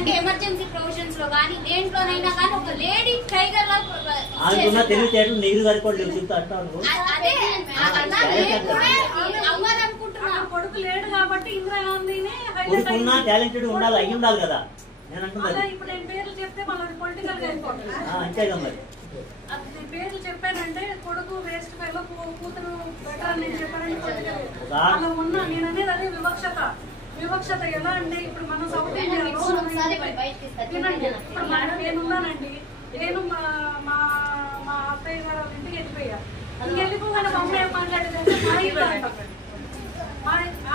అంటే emergency provisions లో కానీ దేంట్లోనైనా కానీ ఒక లేడీ టైగర్ లా తెలివితేటలు నీరు గారికి కూడా చెప్తా అంటారు. అదే అవ్వాలనుకుంటున్నా. కొడుకు లేడు కాబట్టి ఇందిరాగాంధీని కొడుకున్నా టాలెంటెడ్ ఉండాలి, అయ్యి ఉండాలి కదా. నేను అంటున్నాను ఇప్పుడు నేను పేర్లు చెప్తే మళ్ళీ పొలిటికల్ గా అయిపోతుంది. అంతేగా మరి. నేను పేర్లు చెప్పానంటే కొడుకు వేస్ట్ ఫెలో, కూతురు బెటర్ నేను చెప్పానంటే అలా ఉన్నా. నేను అనేది అదే వివక్షత. వివక్షత ఎలా అంటే ఇప్పుడు మన సౌత్ ఇండియాలో నేనున్నానండి. నేను మా అత్తయ్య గారు ఇంటికి వెళ్ళిపోయా. ఇంకెళ్ళిపోగానే మా అమ్మ ఏం మాట్లాడేదంటే మా ఇల్లు అంటారు.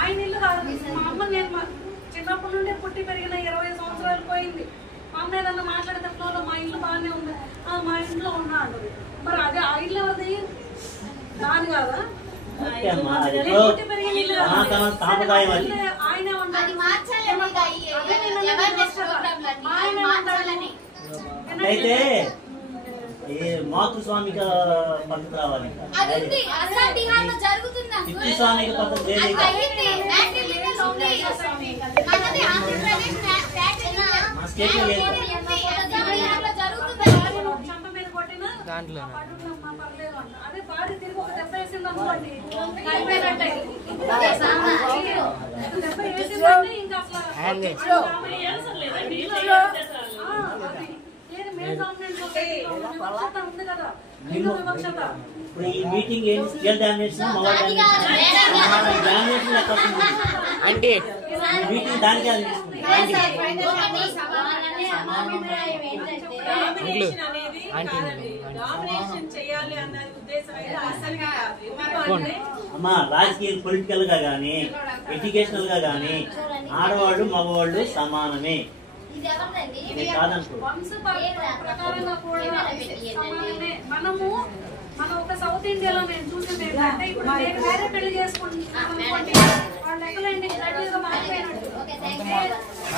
ఆయన ఇల్లు కాదు. మా అమ్మ నేను చిన్నప్పటి నుండి పుట్టి పెరిగిన 20 సంవత్సరాలు పోయింది. మా అమ్మ ఏదన్నా మాట్లాడితే ఫ్లోలో మా ఇల్లు బాగానే ఉంది, మా ఇంట్లో ఉన్నా అంటది. మరి అదే ఆ ఇల్లు ఎవరిది? దాని కాదా? పుట్టి పెరిగిన ఇల్లు ఆయనే ఉండాలి. అయితే మాతృస్వామిక పద్ధతి రావాలి, పితృస్వామిక పద్ధతి లేదు. మా స్టేట్ లేదు. అదే బాడీ తిరిగి ఒక దెబ్బ వేసింది అనుకోండి, దెబ్బ వేసిందంటే ఇంకా అసలు ఇప్పుడు ఈ మీటింగ్ ఏంటి? స్కేల్ డామినేషన్, మగ డామినేషన్ ఎక్కడ అంటే మీటింగ్ దానికి అమ్మా. రాజకీయ పొలిటికల్ గా గానీ ఎడ్యుకేషనల్ గా గానీ ఆడవాళ్ళు మగవాళ్ళు సమానమే కాదనుకో. మనము మనం ఒక సౌత్ ఇండియాలో నేను చూసింది ఏంటంటే ఇప్పుడు నేను వేరే పెళ్లి చేసుకుంటున్నాను అనుకోండి, వాళ్ళు ఎక్కడండి రెడీగా మారిపోయినట్టు.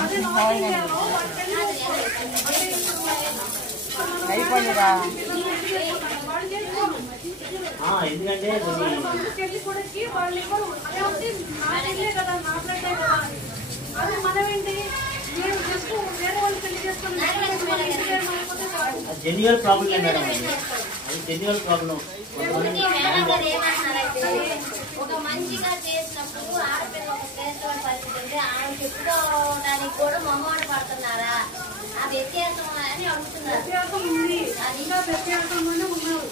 అదే నార్త్ ఇండియాలో వాళ్ళు పెళ్లి ఎందుకంటే పెళ్లి కొడుక్కి వాళ్ళు ఎవరు అదే ఉంది, నా పెళ్ళే కదా, నా ఫ్రెండే కదా. అదే మనమేంటి జస్ట్ వేరే వాళ్ళు పెళ్లి చేసుకుని జెన్యువల్ ప్రాబ్లం మేడం, అది జెన్యువల్ ప్రాబ్లం. ఒక మంచిగా చేసినప్పుడు ఆడపిల్ల ఒక శ్రేష్టమైన పరిస్థితి ఉంటే ఆమె చెప్పుకోవడానికి కూడా మొహమాట పడుతున్నారా? ఆ వ్యత్యాసం అని అడుగుతున్నారు. వ్యత్యాసం ఉంది, అది ఇంకా వ్యత్యాసంలోనే ఉన్నారు.